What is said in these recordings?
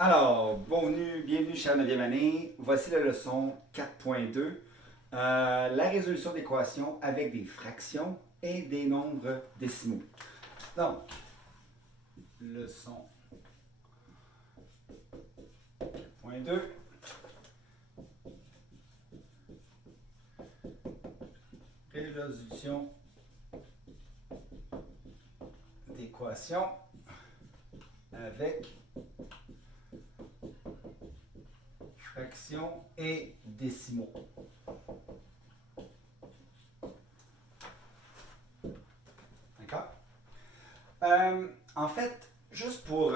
Alors, bienvenue chez la 9e année. Voici la leçon 4.2. La résolution d'équations avec des fractions et des nombres décimaux. Donc, leçon 4.2. Résolution d'équations avec fractions et décimaux. D'accord? En fait, juste pour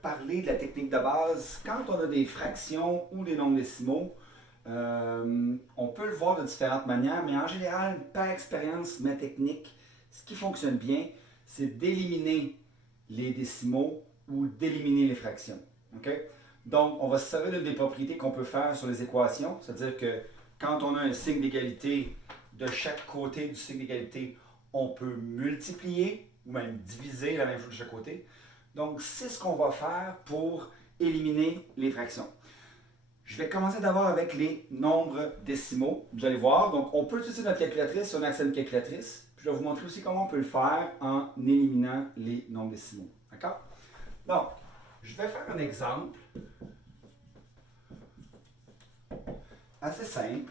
parler de la technique de base, quand on a des fractions ou des nombres décimaux, on peut le voir de différentes manières, mais en général, par expérience, ma technique, ce qui fonctionne bien, c'est d'éliminer les décimaux ou d'éliminer les fractions. Okay? Donc, on va se servir d'une des propriétés qu'on peut faire sur les équations, c'est-à-dire que quand on a un signe d'égalité, de chaque côté du signe d'égalité, on peut multiplier ou même diviser la même chose de chaque côté. Donc, c'est ce qu'on va faire pour éliminer les fractions. Je vais commencer d'abord avec les nombres décimaux. Vous allez voir, donc on peut utiliser notre calculatrice si on a accès à une calculatrice. Puis je vais vous montrer aussi comment on peut le faire en éliminant les nombres décimaux. D'accord? Donc, je vais faire un exemple assez simple.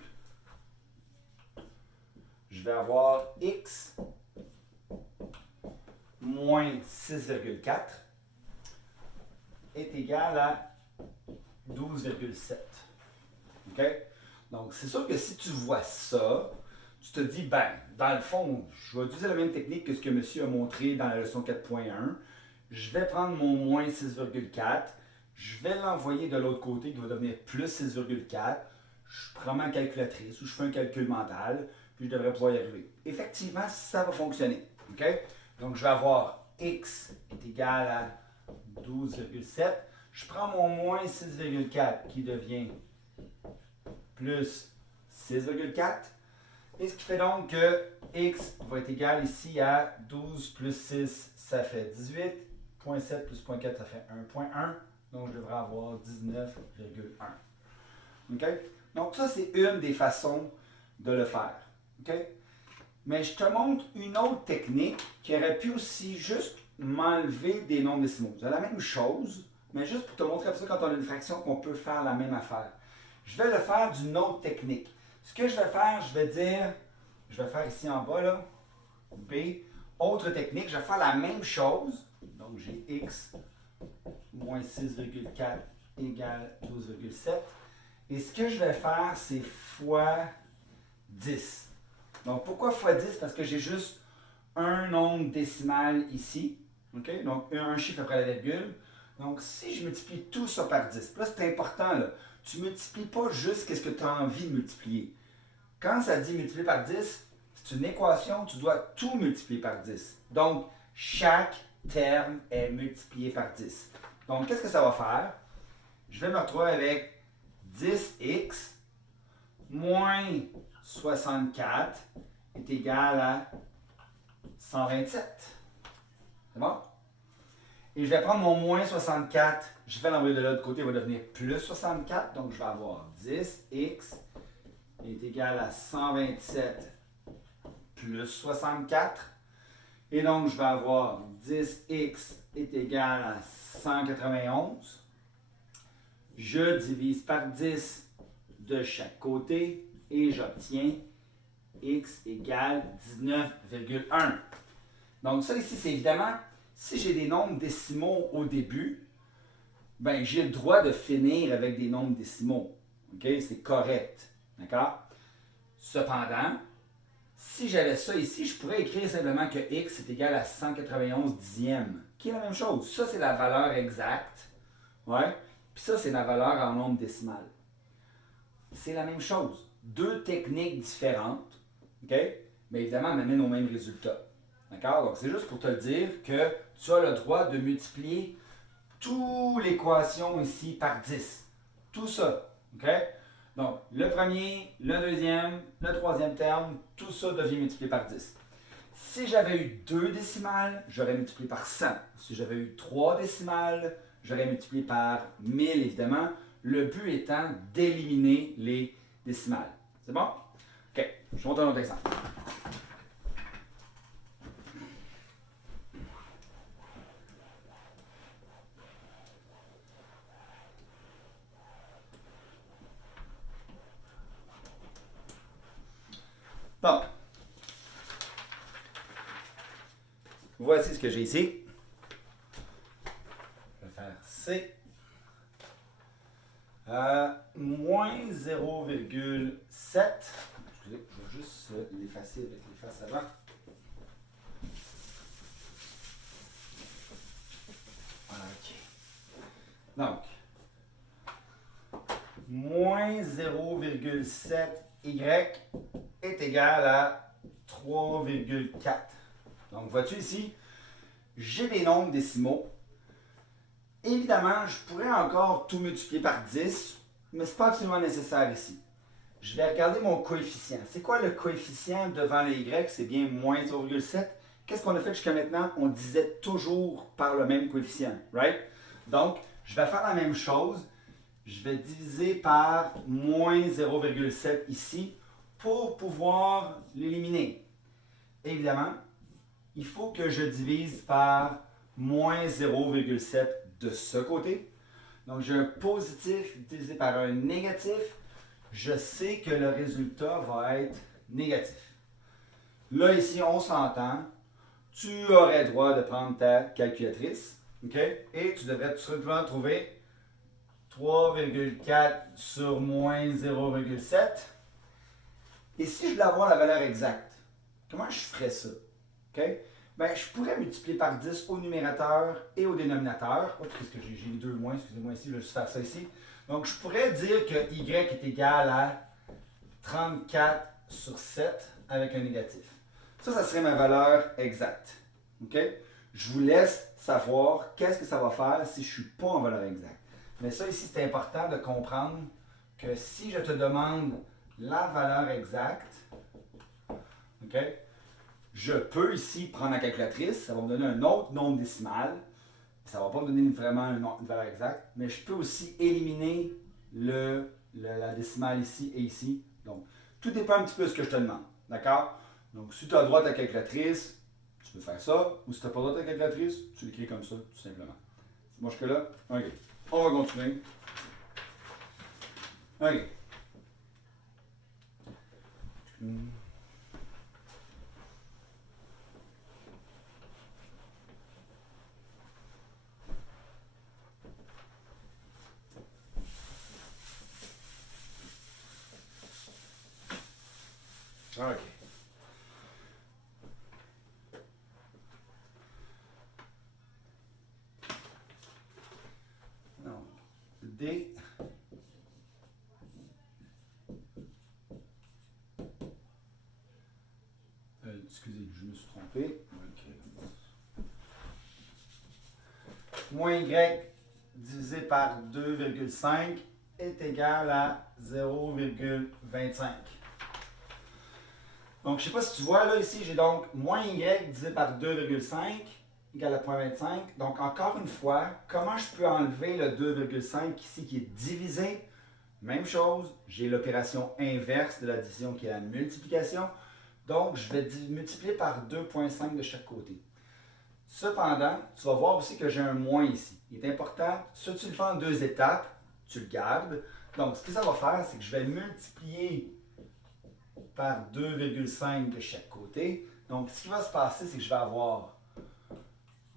Je vais avoir x moins 6,4 est égal à 12,7. OK? Donc, c'est sûr que si tu vois ça, tu te dis, ben, dans le fond, je vais utiliser la même technique que ce que monsieur a montré dans la leçon 4.1. Je vais prendre mon moins 6,4, je vais l'envoyer de l'autre côté qui va devenir plus 6,4. Je prends ma calculatrice ou je fais un calcul mental, puis je devrais pouvoir y arriver. Effectivement, ça va fonctionner. OK? Donc, je vais avoir x est égal à 12,7. Je prends mon moins 6,4 qui devient plus 6,4. Et ce qui fait donc que x va être égal ici à 12 plus 6, ça fait 18. 0.7 plus 0.4, ça fait 1.1. Donc, je devrais avoir 19,1. OK? Donc, ça, c'est une des façons de le faire. OK? Mais je te montre une autre technique qui aurait pu aussi juste m'enlever des nombres décimaux. C'est la même chose, mais juste pour te montrer ça quand on a une fraction qu'on peut faire la même affaire. Je vais le faire d'une autre technique. Ce que je vais faire, je vais faire ici en bas, là, B, autre technique, je vais faire la même chose. Donc j'ai x moins 6,4 égale 12,7. Et ce que je vais faire, c'est fois 10. Donc pourquoi fois 10? Parce que j'ai juste un nombre décimal ici. Okay? Donc un chiffre après la virgule. Donc si je multiplie tout ça par 10, là c'est important, là. Tu ne multiplies pas juste ce que tu as envie de multiplier. Quand ça dit multiplier par 10, c'est une équation, tu dois tout multiplier par 10. Donc, chaque terme est multiplié par 10. Donc, qu'est-ce que ça va faire? Je vais me retrouver avec 10x moins 64 est égal à 127. C'est bon? Et je vais prendre mon moins 64, je vais l'envoyer de l'autre côté, il va devenir plus 64. Donc, je vais avoir 10x est égal à 127 plus 64. Et donc, je vais avoir 10x est égal à 191. Je divise par 10 de chaque côté et j'obtiens x égale 19,1. Donc, ça ici, c'est évidemment, si j'ai des nombres décimaux au début, ben, j'ai le droit de finir avec des nombres décimaux. OK? C'est correct. D'accord? Cependant, si j'avais ça ici, je pourrais écrire simplement que x est égal à 191 dixièmes, qui est la même chose. Ça, c'est la valeur exacte. Ouais. Puis ça, c'est la valeur en nombre décimal. C'est la même chose. Deux techniques différentes. OK? Mais évidemment, m'amènent au même résultat. D'accord? Donc, c'est juste pour te dire que tu as le droit de multiplier toute l'équation ici par 10. Tout ça. OK? Donc, le premier, le deuxième, le troisième terme, tout ça devient multiplié par 10. Si j'avais eu 2 décimales, j'aurais multiplié par 100. Si j'avais eu 3 décimales, j'aurais multiplié par 1000 évidemment. Le but étant d'éliminer les décimales. C'est bon? OK, je montre un autre exemple. Donc, voici ce que j'ai ici. Je vais faire C. Moins 0,7. Excusez, je vais juste l'effacer avec l'efface avant. OK. Donc, moins 0,7y est égal à 3,4. Donc, vois-tu ici, j'ai des nombres décimaux. Évidemment, je pourrais encore tout multiplier par 10, mais ce n'est pas absolument nécessaire ici. Je vais regarder mon coefficient. C'est quoi le coefficient devant le y? C'est bien moins 0,7. Qu'est-ce qu'on a fait jusqu'à maintenant? On disait toujours par le même coefficient, right? Donc, je vais faire la même chose. Je vais diviser par moins 0,7 ici pour pouvoir l'éliminer. Évidemment, il faut que je divise par moins 0,7 de ce côté. Donc, j'ai un positif divisé par un négatif. Je sais que le résultat va être négatif. Là, ici, on s'entend. Tu aurais droit de prendre ta calculatrice. OK? Et tu devrais tout simplement trouver 3,4 sur moins 0,7. Et si je voulais avoir la valeur exacte, comment je ferais ça? OK? Ben, je pourrais multiplier par 10 au numérateur et au dénominateur. Oh, qu'est-ce que j'ai? J'ai les deux moins, excusez-moi ici, je vais juste faire ça ici. Donc, je pourrais dire que y est égal à 34 sur 7 avec un négatif. Ça serait ma valeur exacte. OK? Je vous laisse savoir qu'est-ce que ça va faire si je ne suis pas en valeur exacte. Mais ça ici, c'est important de comprendre que si je te demande la valeur exacte, OK? Je peux ici prendre la calculatrice, ça va me donner un autre nombre décimal. Ça ne va pas me donner vraiment une valeur exacte, mais je peux aussi éliminer la décimale ici et ici. Donc, tout dépend un petit peu de ce que je te demande. D'accord? Donc, si tu as le droit de ta calculatrice, tu peux faire ça. Ou si tu n'as pas le droit de ta calculatrice, tu l'écris comme ça, tout simplement. C'est bon jusque-là? OK. On va continuer. OK. OK. Donc, D. Excusez, je me suis trompé. Okay. Moins y divisé par 2,5 est égal à 0,25. Donc, je ne sais pas si tu vois, là, ici, j'ai donc moins y divisé par 2,5 égale à 0,25. Donc, encore une fois, comment je peux enlever le 2,5 ici qui est divisé? Même chose, j'ai l'opération inverse de l'addition qui est la multiplication. Donc, je vais multiplier par 2,5 de chaque côté. Cependant, tu vas voir aussi que j'ai un moins ici. Il est important, ça tu le fais en deux étapes, tu le gardes. Donc, ce que ça va faire, c'est que je vais multiplier par 2,5 de chaque côté. Donc, ce qui va se passer, c'est que je vais avoir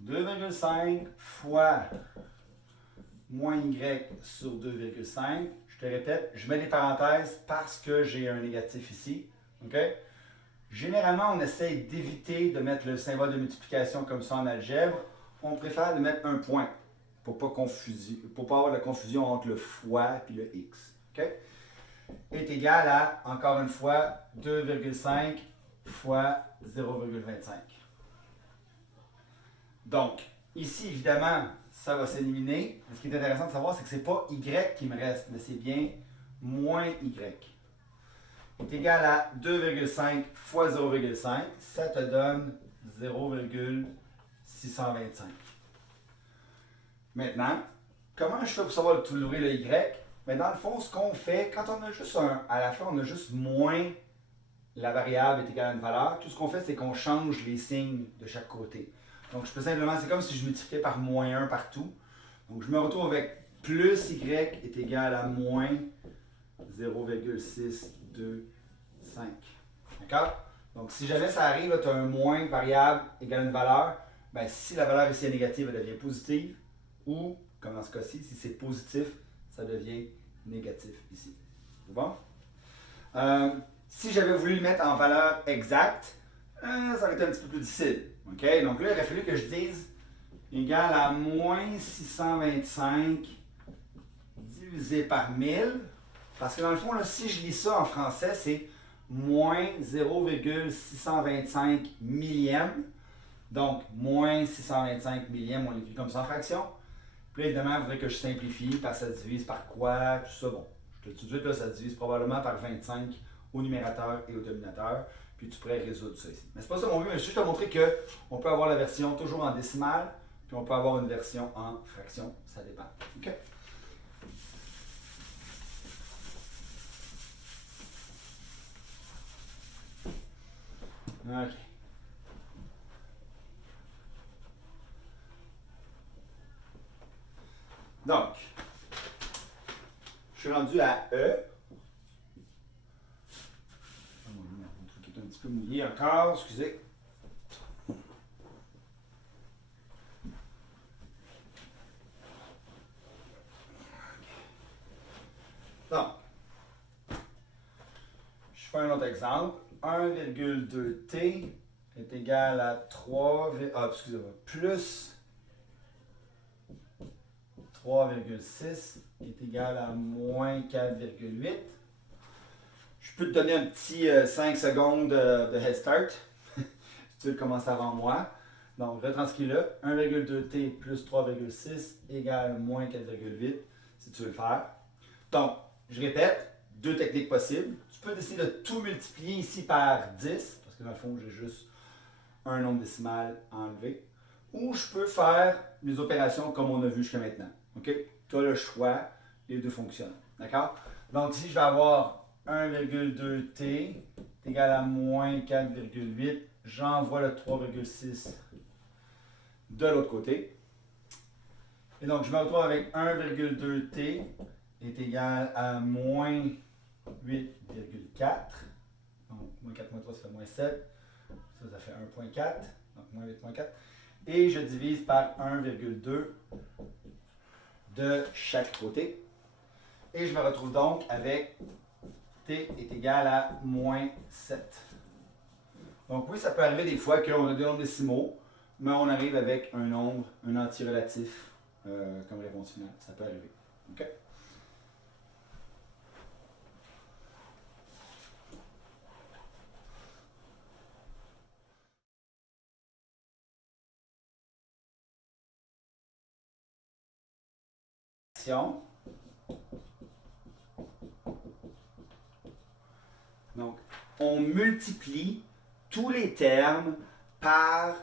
2,5 fois moins y sur 2,5. Je te répète, je mets des parenthèses parce que j'ai un négatif ici. OK? Généralement, on essaie d'éviter de mettre le symbole de multiplication comme ça en algèbre. On préfère de mettre un point pour ne pas avoir de confusion entre le fois et le x. OK? Est égal à, encore une fois, 2,5 fois 0,25. Donc, ici, évidemment, ça va s'éliminer. Ce qui est intéressant de savoir, c'est que ce n'est pas y qui me reste, mais c'est bien moins y. Est égal à 2,5 fois 0,5. Ça te donne 0,625. Maintenant, comment je fais pour savoir trouver le Y? Mais dans le fond, ce qu'on fait, quand on a juste à la fin, on a juste moins la variable est égale à une valeur, tout ce qu'on fait, c'est qu'on change les signes de chaque côté. Donc, je peux simplement, c'est comme si je multipliais par moins 1 partout. Donc, je me retrouve avec plus Y est égal à moins 0,625. D'accord? Donc, si jamais ça arrive, tu as un moins variable égale à une valeur, ben, si la valeur ici est négative, elle devient positive. Ou, comme dans ce cas-ci, si c'est positif, ça devient négatif ici. C'est bon? Si j'avais voulu le mettre en valeur exacte, ça aurait été un petit peu plus difficile. Okay? Donc là, il aurait fallu que je dise égal à moins 625 divisé par 1000. Parce que dans le fond, là, si je lis ça en français, c'est moins 0,625 millième. Donc, moins 625 millième, on l'écrit comme ça en fraction. Puis là, évidemment, il faudrait que je simplifie parce que ça divise par quoi, tout ça. Bon, je te dis tout de suite, là, ça divise probablement par 25 au numérateur et au dénominateur. Puis tu pourrais résoudre ça ici. Mais c'est pas ça mon but, mais je vais te montrer qu'on peut avoir la version toujours en décimale, puis on peut avoir une version en fraction. Ça dépend. OK? OK. Donc, je suis rendu à E. Mon truc est un petit peu mouillé encore, excusez. Donc, je fais un autre exemple. 1,2t est égal à 3, plus 3,6 est égal à moins 4,8. Je peux te donner un petit 5 secondes de head start, si tu veux commencer avant moi. Donc, retranscris-le. 1,2t plus 3,6 égale moins 4,8, si tu veux le faire. Donc, je répète, deux techniques possibles. Tu peux décider de tout multiplier ici par 10, parce que dans le fond, j'ai juste un nombre décimal à enlever. Ou je peux faire les opérations comme on a vu jusqu'à maintenant. OK? Tu as le choix, les deux fonctionnent. D'accord? Donc ici, je vais avoir 1,2t égal à moins 4,8. J'envoie le 3,6 de l'autre côté. Et donc, je me retrouve avec 1,2t est égal à moins 8,4. Donc, moins 4 moins 3, ça fait moins 7. Ça fait 1,4. Donc, moins 8,4. Et je divise par 1,2 de chaque côté. Et je me retrouve donc avec t est égal à moins 7. Donc oui, ça peut arriver des fois qu'on a deux nombres décimaux, mais on arrive avec un nombre, un entier relatif comme réponse finale. Ça peut arriver. OK? Donc, on multiplie tous les termes par